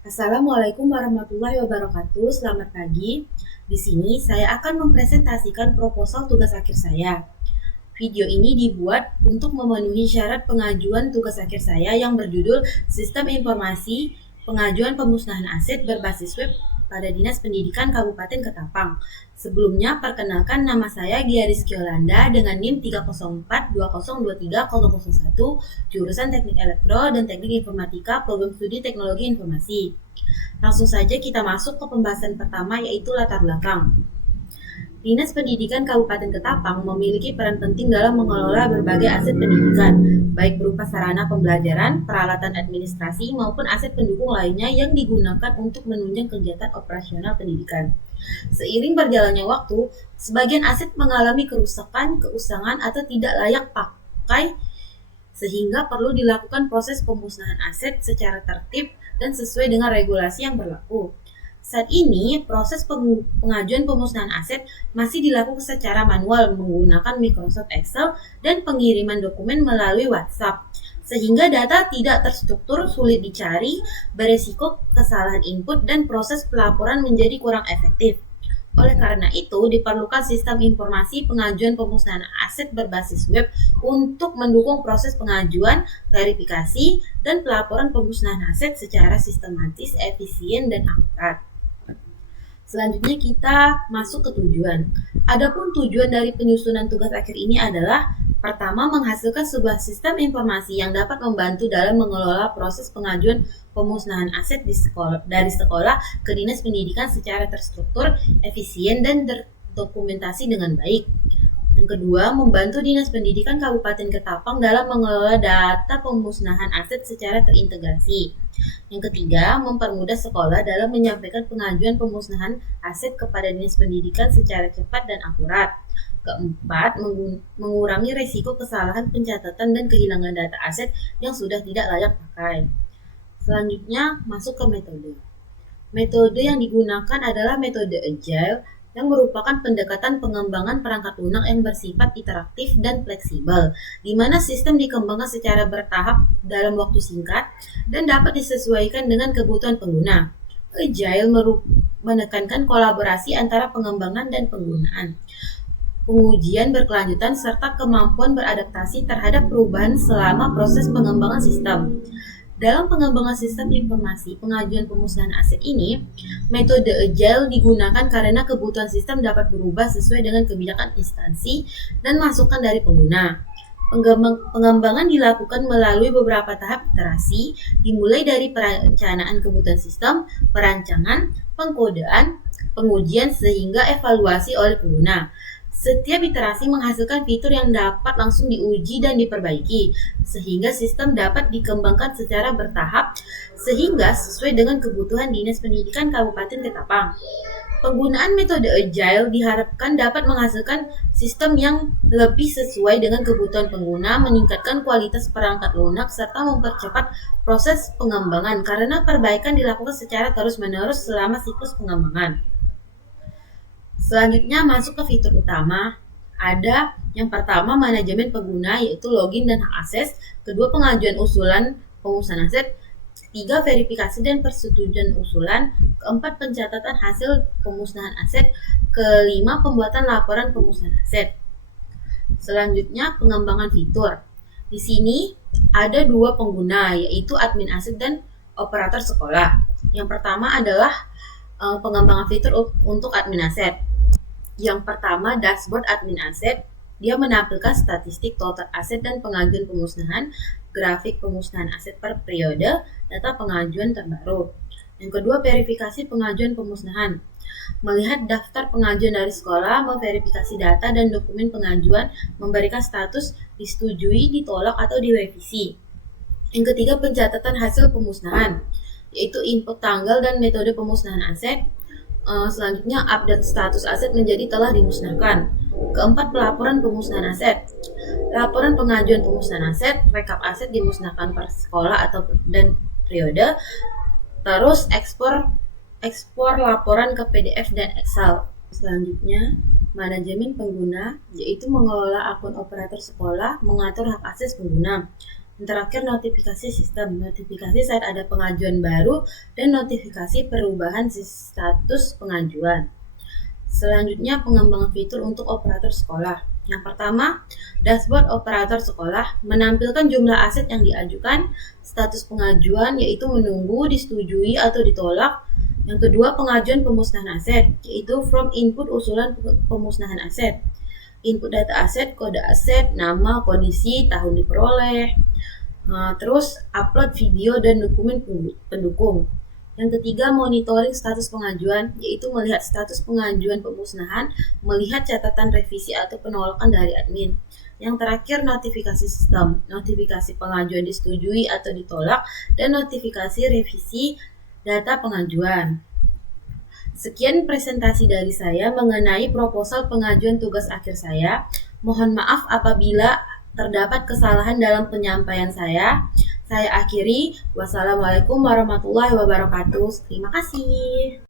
Assalamualaikum warahmatullahi wabarakatuh. Selamat pagi. Di sini saya akan mempresentasikan proposal tugas akhir saya. Video ini dibuat untuk memenuhi syarat pengajuan tugas akhir saya yang berjudul Sistem Informasi Pengajuan Pemusnahan Aset Berbasis Web pada Dinas Pendidikan Kabupaten Ketapang. Sebelumnya, perkenalkan nama saya Gia Rizky Yolanda dengan NIM 30420230001, jurusan Teknik Elektro dan Teknik Informatika, Program Studi Teknologi Informasi. Langsung saja kita masuk ke pembahasan pertama, yaitu latar belakang. Dinas Pendidikan Kabupaten Ketapang memiliki peran penting dalam mengelola berbagai aset pendidikan, baik berupa sarana pembelajaran, peralatan administrasi, maupun aset pendukung lainnya yang digunakan untuk menunjang kegiatan operasional pendidikan. Seiring berjalannya waktu, sebagian aset mengalami kerusakan, keusangan, atau tidak layak pakai, sehingga perlu dilakukan proses pemusnahan aset secara tertib dan sesuai dengan regulasi yang berlaku. Saat ini, proses pengajuan pemusnahan aset masih dilakukan secara manual menggunakan Microsoft Excel dan pengiriman dokumen melalui WhatsApp, sehingga data tidak terstruktur, sulit dicari, beresiko kesalahan input, dan proses pelaporan menjadi kurang efektif. Oleh karena itu, diperlukan sistem informasi pengajuan pemusnahan aset berbasis web untuk mendukung proses pengajuan, verifikasi, dan pelaporan pemusnahan aset secara sistematis, efisien, dan akurat. Selanjutnya kita masuk ke tujuan. Adapun tujuan dari penyusunan tugas akhir ini adalah pertama, menghasilkan sebuah sistem informasi yang dapat membantu dalam mengelola proses pengajuan pemusnahan aset dari sekolah ke Dinas Pendidikan secara terstruktur, efisien, dan terdokumentasi dengan baik. Yang kedua, membantu Dinas Pendidikan Kabupaten Ketapang dalam mengelola data pemusnahan aset secara terintegrasi. Yang ketiga, mempermudah sekolah dalam menyampaikan pengajuan pemusnahan aset kepada Dinas Pendidikan secara cepat dan akurat. Keempat, mengurangi risiko kesalahan pencatatan dan kehilangan data aset yang sudah tidak layak pakai. Selanjutnya, masuk ke metode. Metode yang digunakan adalah metode Agile, yang merupakan pendekatan pengembangan perangkat lunak yang bersifat interaktif dan fleksibel, di mana sistem dikembangkan secara bertahap dalam waktu singkat dan dapat disesuaikan dengan kebutuhan pengguna. Agile menekankan kolaborasi antara pengembangan dan penggunaan, pengujian berkelanjutan, serta kemampuan beradaptasi terhadap perubahan selama proses pengembangan sistem. Dalam pengembangan sistem informasi pengajuan pemusnahan aset ini, metode Agile digunakan karena kebutuhan sistem dapat berubah sesuai dengan kebijakan instansi dan masukan dari pengguna. Pengembangan dilakukan melalui beberapa tahap iterasi, dimulai dari perencanaan kebutuhan sistem, perancangan, pengkodean, pengujian, sehingga evaluasi oleh pengguna. Setiap iterasi menghasilkan fitur yang dapat langsung diuji dan diperbaiki, sehingga sistem dapat dikembangkan secara bertahap sehingga sesuai dengan kebutuhan Dinas Pendidikan Kabupaten Ketapang. Penggunaan metode Agile diharapkan dapat menghasilkan sistem yang lebih sesuai dengan kebutuhan pengguna, meningkatkan kualitas perangkat lunak, serta mempercepat proses pengembangan karena perbaikan dilakukan secara terus-menerus selama siklus pengembangan. Selanjutnya masuk ke fitur utama. Ada yang pertama, manajemen pengguna, yaitu login dan hak akses. Kedua, pengajuan usulan pemusnahan aset. Tiga, verifikasi dan persetujuan usulan. Keempat, pencatatan hasil pemusnahan aset. Kelima, pembuatan laporan pemusnahan aset. Selanjutnya, pengembangan fitur. Di sini ada dua pengguna, yaitu admin aset dan operator sekolah. Yang pertama adalah pengembangan fitur untuk admin aset. Yang pertama, dashboard admin aset. Dia menampilkan statistik total aset dan pengajuan pemusnahan, grafik pemusnahan aset per periode, data pengajuan terbaru. Yang kedua, verifikasi pengajuan pemusnahan. Melihat daftar pengajuan dari sekolah, memverifikasi data dan dokumen pengajuan, memberikan status disetujui, ditolak, atau direvisi. Yang ketiga, pencatatan hasil pemusnahan, yaitu input tanggal dan metode pemusnahan aset. Selanjutnya, update status aset menjadi telah dimusnahkan. Keempat, pelaporan pemusnahan aset. Laporan pengajuan pemusnahan aset, rekap aset dimusnahkan per sekolah dan periode. Terus ekspor laporan ke PDF dan Excel. Selanjutnya, manajemen pengguna, yaitu mengelola akun operator sekolah, mengatur hak akses pengguna. Yang terakhir, notifikasi sistem. Notifikasi saat ada pengajuan baru dan notifikasi perubahan status pengajuan. Selanjutnya, pengembangan fitur untuk operator sekolah. Yang pertama, dashboard operator sekolah menampilkan jumlah aset yang diajukan, status pengajuan yaitu menunggu, disetujui atau ditolak. Yang kedua, pengajuan pemusnahan aset, yaitu from input usulan pemusnahan aset. Input data aset, kode aset, nama, kondisi, tahun diperoleh. Terus upload video dan dokumen pendukung. Yang ketiga, monitoring status pengajuan, yaitu melihat status pengajuan pemusnahan, melihat catatan revisi atau penolakan dari admin. Yang terakhir, notifikasi sistem, notifikasi pengajuan disetujui atau ditolak, dan notifikasi revisi data pengajuan. Sekian presentasi dari saya mengenai proposal pengajuan tugas akhir saya. Mohon maaf apabila terdapat kesalahan dalam penyampaian saya. Saya akhiri. Wassalamualaikum warahmatullahi wabarakatuh. Terima kasih.